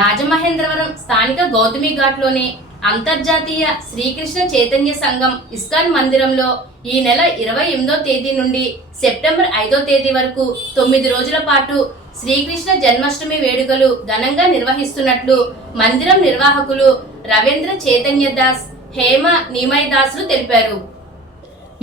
రాజమహేంద్రవరం స్థానిక గౌతమి ఘాట్లోని అంతర్జాతీయ శ్రీకృష్ణ చైతన్య సంఘం ఇస్కాన్ మందిరంలో ఈ నెల 28వ తేదీ నుండి సెప్టెంబర్ 5వ తేదీ వరకు 9 రోజుల పాటు శ్రీకృష్ణ జన్మాష్టమి వేడుకలు ఘనంగా నిర్వహిస్తున్నట్లు మందిరం నిర్వాహకులు రవీంద్ర చైతన్య దాస్, హేమ నిమయ్ దాస్లు తెలిపారు.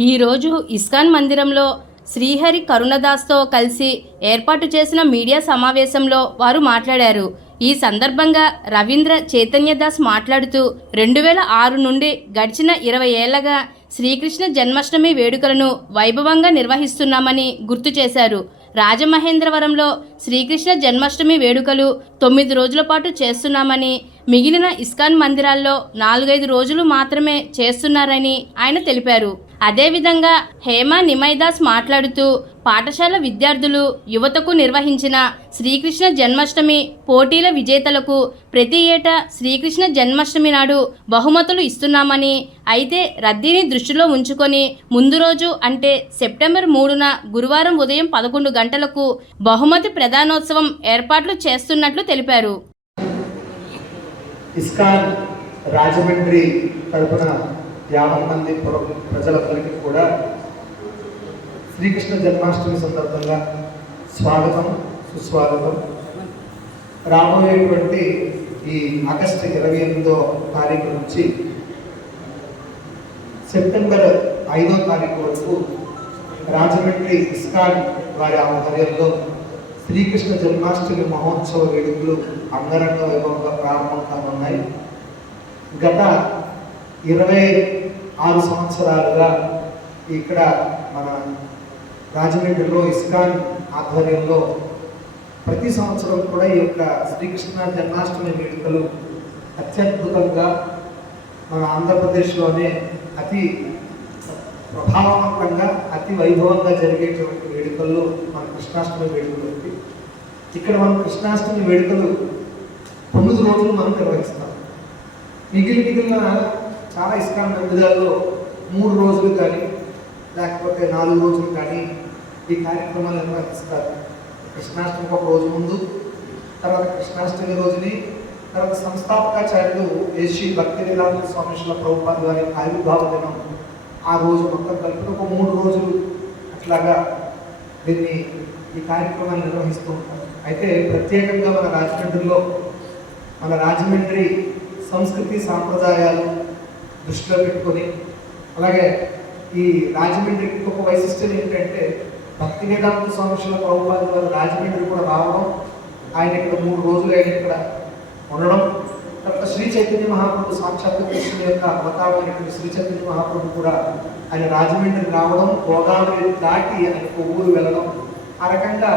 ఈరోజు ఇస్కాన్ మందిరంలో శ్రీహరి కరుణదాస్తో కలిసి ఏర్పాటు చేసిన మీడియా సమావేశంలో వారు మాట్లాడారు. ఈ సందర్భంగా రవీంద్ర చైతన్యదాస్ మాట్లాడుతూ 2006 నుండి గడిచిన 20 ఏళ్లగా శ్రీకృష్ణ జన్మాష్టమి వేడుకలను వైభవంగా నిర్వహిస్తున్నామని గుర్తు చేశారు. రాజమహేంద్రవరంలో శ్రీకృష్ణ జన్మాష్టమి వేడుకలు 9 రోజుల పాటు చేస్తున్నామని, మిగిలిన ఇస్కాన్ మందిరాల్లో 4-5 రోజులు మాత్రమే చేస్తున్నారని ఆయన తెలిపారు. అదేవిధంగా హేమ నిమయ్ దాస్ మాట్లాడుతూ పాఠశాల విద్యార్థులు, యువతకు నిర్వహించిన శ్రీకృష్ణ జన్మాష్టమి పోటీల విజేతలకు ప్రతి ఏటా శ్రీకృష్ణ జన్మాష్టమి నాడు బహుమతులు ఇస్తున్నామని, అయితే రద్దీని దృష్టిలో ఉంచుకొని ముందు రోజు అంటే సెప్టెంబర్ 3న గురువారం ఉదయం 11 గంటలకు బహుమతి ప్రదానోత్సవం ఏర్పాట్లు చేస్తున్నట్లు తెలిపారు. ఇస్కాన్ రాజమండ్రి తరపున 50 మంది ప్రజలందరికీ కూడా శ్రీకృష్ణ జన్మాష్టమి సందర్భంగా స్వాగతం, సుస్వాగతం. రాబోయేటువంటి ఈ ఆగస్టు 28వ తారీఖు నుంచి సెప్టెంబర్ 5వ తారీఖు వరకు రాజమండ్రి ఇస్కాన్ వారి ఆధ్వర్యంలో శ్రీకృష్ణ జన్మాష్టమి మహోత్సవ వేడుకలు అంగరంగ వైభవంగా ప్రారంభం కానున్నాయి. గత 26 సంవత్సరాలుగా ఇక్కడ మన రాజమండ్రిలో ఇస్కాన్ ఆధ్వర్యంలో ప్రతి సంవత్సరం కూడా ఈ యొక్క శ్రీకృష్ణ జన్మాష్టమి వేడుకలు అత్యద్భుతంగా మన ఆంధ్రప్రదేశ్లోనే అతి ప్రభావవంతంగా, అతి వైభవంగా జరిగేటువంటి వేడుకల్లో మన కృష్ణాష్టమి వేడుకలు ఉంది. ఇక్కడ మనం కృష్ణాష్టమి వేడుకలు 9 రోజులు మనం నిర్వహిస్తాం. మిగిలిన చాలా ఇస్కాన్ మందిరాల్లో 3 రోజులు కానీ లేకపోతే 4 రోజులు కానీ ఈ కార్యక్రమాలు నిర్వహిస్తారు. కృష్ణాష్టమికి ఒక రోజు ముందు, తర్వాత కృష్ణాష్టమి రోజుని, తర్వాత సంస్థాపకాచార్యులు ఏషి భక్తి వేదాంత స్వామి ప్రభుపాద వారి ఆవిర్భావ దినం ఆ రోజు మొత్తం కలిపి ఒక 3 రోజులు అట్లాగా దీన్ని ఈ కార్యక్రమాన్ని నిర్వహిస్తూ ఉంటారు. అయితే ప్రత్యేకంగా మన రాజమండ్రిలో మన రాజమండ్రి సంస్కృతి సాంప్రదాయాలు దృష్టిలో పెట్టుకొని, అలాగే ఈ రాజమండ్రికి ఒక వైశిష్టం ఏంటంటే భక్తి వేదాంత స్వామి ప్రభుపాద వారు రాజమండ్రి కూడా రావడం, ఆయన ఇక్కడ 3 రోజులు ఆయన ఇక్కడ ఉండడం, తర్వాత శ్రీ చైతన్య మహాప్రభు సాక్షాత్ కృష్ణుని యొక్క అవతారమైనటువంటి శ్రీ చైతన్య మహాప్రభు కూడా ఆయన రాజమండ్రి రావడం, గోదావరి దాటి ఆయన ఊరు వెళ్ళడం, ఆ రకంగా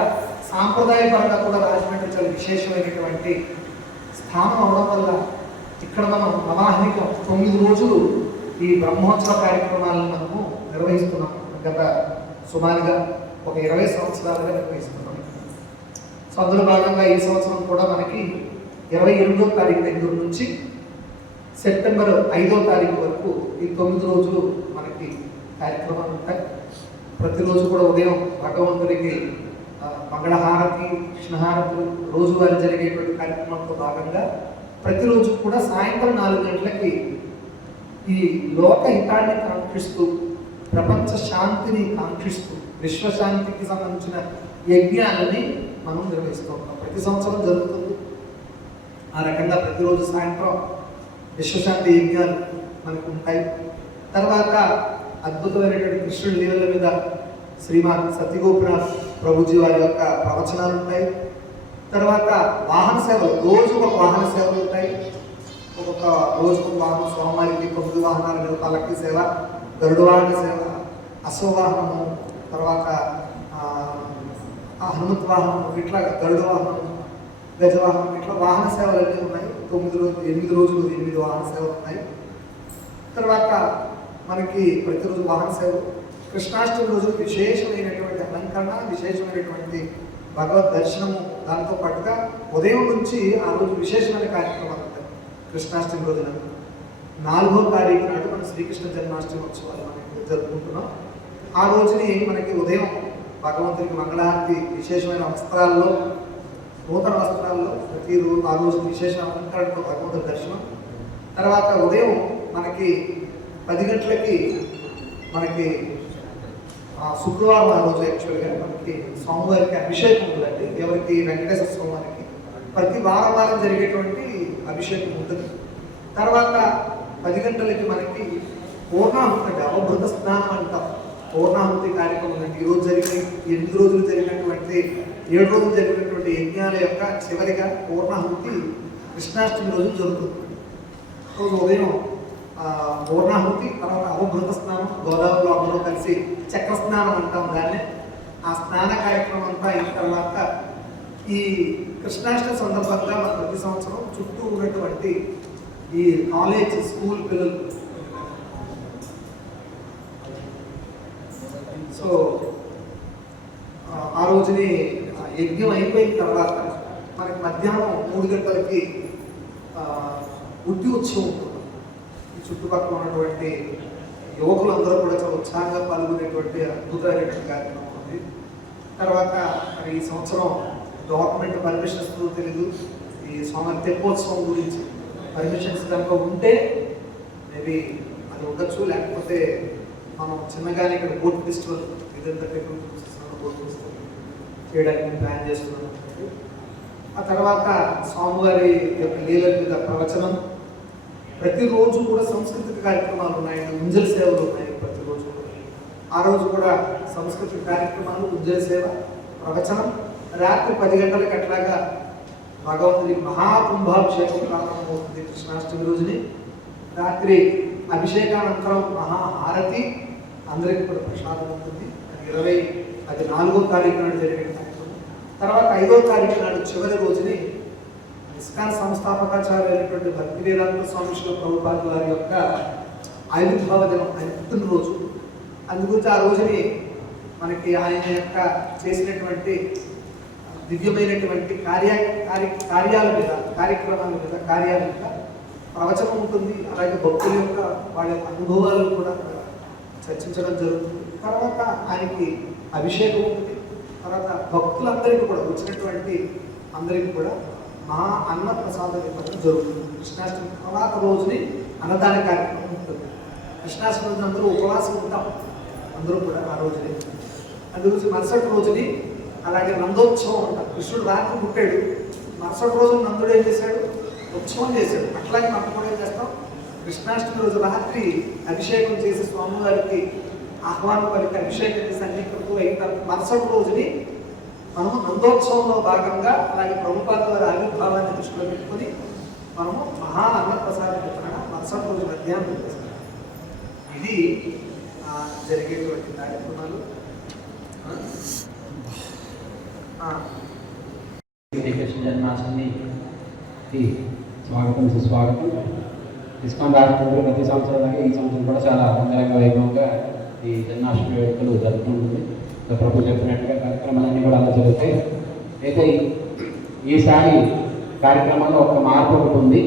సాంప్రదాయపరంగా కూడా రాజమండ్రి చాలా విశేషమైనటువంటి స్థానం అవడం వల్ల ఇక్కడ మనం నవాహనికం 9 రోజులు ఈ బ్రహ్మోత్సవ కార్యక్రమాలను మనము నిర్వహిస్తున్నాం. గత సుమారుగా ఒక 20 సంవత్సరాలుగా నిర్వహిస్తున్నాం. సో అందులో భాగంగా ఈ సంవత్సరం కూడా మనకి 28వ తారీఖు దగ్గర నుంచి సెప్టెంబర్ 5వ తారీఖు వరకు ఈ 9 రోజులు మనకి కార్యక్రమాలు ఉంటాయి. ప్రతిరోజు కూడా ఉదయం భగవంతుడికి మంగళహారతి, కృష్ణహారతులు రోజువారీ జరిగేటువంటి కార్యక్రమంతో భాగంగా ప్రతిరోజు కూడా సాయంత్రం 4 గంటలకి ఈ లోకహితాన్ని కాంక్షిస్తూ, ప్రపంచ శాంతిని కాంక్షిస్తూ, విశ్వశాంతికి సంబంధించిన యజ్ఞాలని మనం నిర్వహిస్తూ ఉంటాం. ప్రతి సంవత్సరం జరుగుతుంది. ఆ రకంగా ప్రతిరోజు సాయంత్రం విశ్వశాంతి యజ్ఞాలు మనకు ఉంటాయి. తర్వాత అద్భుతమైనటువంటి కృష్ణుడి లీలల మీద శ్రీమాన్ సత్యగోపినాథ్ ప్రభుజీ వారి యొక్క ప్రవచనాలు ఉంటాయి. తర్వాత వాహన సేవలు, రోజు ఒక వాహన సేవలు ఉంటాయి. ఒక్కొక్క రోజుకు వాహనం, స్వామివారికి 9 వాహనాల మీద పల్లకి సేవ, గరుడ వాహన సేవ, అశ్వవాహనము, తర్వాత హనుమత్ వాహనము, ఇట్లా గరుడ వాహనము, గజవాహనం, ఇట్లా వాహన సేవలు అన్నీ ఉన్నాయి. 8 రోజులు 8 వాహన సేవలు ఉన్నాయి. తర్వాత మనకి ప్రతిరోజు వాహన సేవలు. కృష్ణాష్టమి రోజు విశేషమైనటువంటి అలంకరణ, విశేషమైనటువంటి భగవద్ దర్శనము, దాంతో పాటుగా ఉదయం నుంచి ఆ రోజు విశేషమైన కార్యక్రమాలు ఉంటాయి. కృష్ణాష్టమి రోజున 4వ తారీఖు నాడు మన శ్రీకృష్ణ జన్మాష్టమి ఉత్సవాలు మనకి జరుపుకుంటున్నాం. ఆ రోజుని మనకి ఉదయం భగవంతుడికి మంగళహారతి, విశేషమైన వస్త్రాల్లో నూతన వస్త్రాల్లో ప్రతిరోజు ఆ రోజు విశేష అలంకరణతో భగవంతుడి దర్శనం. తర్వాత ఉదయం మనకి 10 గంటలకి మనకి శుక్రవారం ఆ రోజు యాక్చువల్గా మనకి స్వామివారికి అభిషేకం ఉందండి. ఎవరికి వెంకటేశ్వర స్వామివారికి ప్రతి వారం జరిగేటువంటి అభిషేకం ఉంటుంది. తర్వాత 10 గంటలకి మనకి పూర్ణాహుతి అంటే అవభృత స్నానం అంటాం. పూర్ణాహుతి కార్యక్రమం అంటే ఈరోజు జరిగిన 8 రోజులు జరిగినటువంటి 7 రోజులు జరిగినటువంటి యజ్ఞాల యొక్క చివరిగా పూర్ణాహుతి కృష్ణాష్టమి రోజు జరుగుతుంది. రోజు ఉదయం పూర్ణాహుతి, తర్వాత అవభృత స్నానం, గోదావరిలో అందరూ కలిసి చక్ర స్నానం అంటాం దాన్ని. ఆ స్నాన కార్యక్రమం అంతా అయిన తర్వాత ఈ కృష్ణాష్టమి సందర్భంగా మన ప్రతి సంవత్సరం చుట్టూ ఉన్నటువంటి ఈ కాలేజ్ స్కూల్ పిల్లలు సో ఆ రోజుని యజ్ఞం అయిపోయిన తర్వాత మనకి మధ్యాహ్నం 3 గంటలకి ఉట్టి ఉత్సవం ఉంటుంది. ఈ చుట్టుపక్కల ఉన్నటువంటి యువకులందరూ కూడా చాలా ఉత్సాహంగా పాల్గొనేటువంటి అద్భుతమైనటువంటి కార్యక్రమం ఉంది. తర్వాత మరి ఈ సంవత్సరం గవర్నమెంట్ పర్మిషన్స్ తెలీదు ఈ స్వామి తెప్పోత్సవం గురించి. పర్మిషన్స్ కనుక ఉంటే మేబీ అది ఉండొచ్చు, లేకపోతే మనం చిన్నగానే ఇక్కడ బోట్ ఫెస్టివల్ ఇదంతా బోట్ ఫెస్టివల్ చేయడానికి ప్లాన్ చేస్తున్నాం. ఆ తర్వాత స్వామివారి యొక్క లీలల మీద ప్రవచనం, ప్రతిరోజు కూడా సాంస్కృతిక కార్యక్రమాలు ఉన్నాయి, ఉంజల సేవలు ఉన్నాయి ప్రతిరోజు. ఆ రోజు కూడా సాంస్కృతిక కార్యక్రమాలు, ఉంజల సేవ, ప్రవచనం. రాత్రి 10 గంటలకు అట్లాగా భగవంతుడి మహాకుంభాభిషేకం ప్రారంభమవుతుంది కృష్ణాష్టమి రోజుని. రాత్రి అభిషేకానంతరం మహాహారతి, అందరికీ కూడా ప్రసాదం ఉంటుంది. అది 4వ తారీఖు నాడు జరిగే కార్యక్రమం. తర్వాత 5వ తారీఖు నాడు చివరి రోజుని ఇస్కాన్ సంస్థాపకాచార్య అయినటువంటి భక్తి వేదాంత స్వామి శ్రీల ప్రభుపాద వారి యొక్క ఆవిర్భావ దినం, ఆయన పుట్టినరోజు. అందుగురించి ఆ రోజుని మనకి ఆయన యొక్క చేసినటువంటి దివ్యమైనటువంటి కార్యాల మీద, కార్యక్రమాల మీద, కార్యాల మీద ప్రవచనం ఉంటుంది. అలాగే భక్తుల యొక్క వాళ్ళ అనుభవాలను కూడా చర్చించడం జరుగుతుంది. తర్వాత ఆయనకి అభిషేకం ఉంటుంది. తర్వాత భక్తులందరికీ కూడా వచ్చినటువంటి అందరికీ కూడా మహా అన్న ప్రసాదం ఇవ్వడం జరుగుతుంది. కృష్ణాష్టమి తర్వాత రోజుని అన్నదాన కార్యక్రమం ఉంటుంది. కృష్ణాష్టమి రోజున అందరూ ఉపవాసం ఉంటాం అందరూ కూడా ఆ రోజుని. అందుగురించి మరుసటి రోజుని అలాగే నందోత్సవం ఉంటాం. కృష్ణుడు రాత్రి పుట్టాడు, మరుసటి రోజు నందుడు ఏం చేశాడు, ఉత్సవం చేశాడు. అట్లాగే మనం కూడా ఏం చేస్తాం, కృష్ణాష్టమి రోజు రాత్రి అభిషేకం చేసి స్వామివారికి ఆహ్వానం పలికి అభిషేకం చేసి అన్ని అయిన తర్వాత మరుసటి రోజుని మనము నందోత్సవంలో భాగంగా అలాగే ప్రభుపాద వారి ఆవిర్భావాన్ని దృష్టిలో పెట్టుకొని మనము మహా అన్నప్రసాద వితరణ మరుసటి రోజు మధ్యాహ్నం చేస్తాం. ఇది జరిగేటువంటి కార్యక్రమాలు. శ్రీకృష్ణ జన్మాష్టమికి స్వాగతం, సుస్వాగతం. ఇస్కాన్ రాష్ట్రంలో ప్రతి సంవత్సరం లాగే ఈ సంవత్సరం కూడా చాలా అంగరంగ వైభవంగా ఈ జన్మాష్టమి వేడుకలు జరుగుతుంటుంది. ప్రభు చెప్పినట్టుగా కార్యక్రమాలన్నీ కూడా అలా జరుగుతాయి. అయితే ఈసారి కార్యక్రమంలో ఒక మార్పు ఒకటి ఉంది.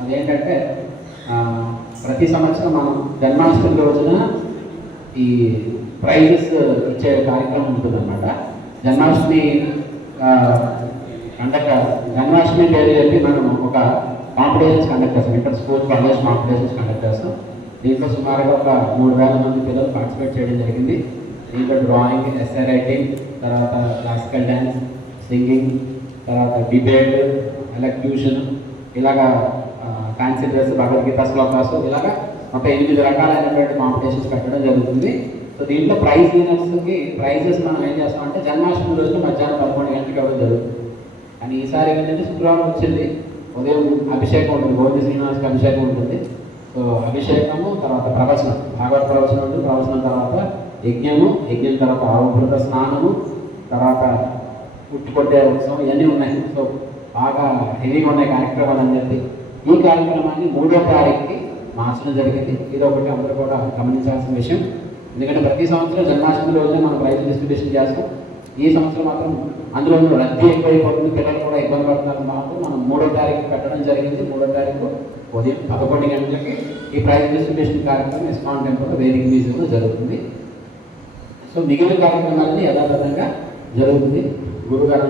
అదేంటంటే ప్రతి సంవత్సరం మనం జన్మాష్టమి రోజున ఈ ప్రైజెస్ ఇచ్చే కార్యక్రమం ఉంటుందన్నమాట. జన్మాష్టమి జన్మాష్టమి పేరు చెప్పి మనం ఒక కాంపిటీషన్స్ కండక్ట్ చేస్తాం. Inter school college competitions conduct చేస్తాం. దీంట్లో సుమారుగా ఒక 3000 మంది పిల్లలు పార్టిసిపేట్ చేయడం జరిగింది. దీంట్లో డ్రాయింగ్, ఎస్ఏ రైటింగ్, తర్వాత క్లాసికల్ డ్యాన్స్, సింగింగ్, తర్వాత డిబేట్, ఎలక్యూషన్, ఇలాగా ఫ్యాన్సీ డ్రెస్, భగవద్గీత శ్లోకాసు, ఇలాగా ఒక 8 రకాలైనటువంటి కాంపిటీషన్స్ పెట్టడం జరుగుతుంది. సో దీంట్లో ప్రైజ్ వినర్స్కి ప్రైజెస్ మనం ఏం చేస్తామంటే జన్మాష్టమి రోజున మధ్యాహ్నం 11 గంటలకు ఇవ్వడం జరుగుతుంది. కానీ ఈసారి ఏంటంటే శుక్రవారం వచ్చింది, ఉదయం అభిషేకం ఉంటుంది, గోవింద శ్రీనివాసకి అభిషేకం ఉంటుంది. సో అభిషేకము, తర్వాత ప్రవచనం, భాగవత ప్రవచనం ఉంటుంది. ప్రవచనం తర్వాత యజ్ఞము, యజ్ఞం తర్వాత అవభృత స్నానము, తర్వాత ఉట్టుకొట్టే ఉత్సవం, ఇవన్నీ ఉన్నాయి. సో బాగా హెవీగా ఉన్నాయి కార్యక్రమాలు అని చెప్పి ఈ కార్యక్రమాన్ని 3వ తారీఖుకి మార్చడం జరిగింది. ఇది ఒకటి అందరూ కూడా గమనించాల్సిన విషయం. ఎందుకంటే ప్రతి సంవత్సరం జన్మాష్టమి రోజునే మనం ప్రైజ్ డిస్ట్రిబ్యూషన్ చేస్తాం. ఈ సంవత్సరం మాత్రం అందులో రద్దీ ఎక్కువైపోతుంది, పిల్లలు కూడా ఇబ్బంది పడుతున్నారు. మనం 3వ తారీఖు పెట్టడం జరిగింది. 3వ తారీఖు ఉదయం 11 గంటలకి ఈ ప్రైజ్ డిస్ట్రిబ్యూషన్ కార్యక్రమం ఇస్కాన్ టెంపుల్ వేదిక మ్యూజియంలో జరుగుతుంది. సో మిగిలిన కార్యక్రమాలన్నీ యథాతథంగా జరుగుతుంది. గురుగారు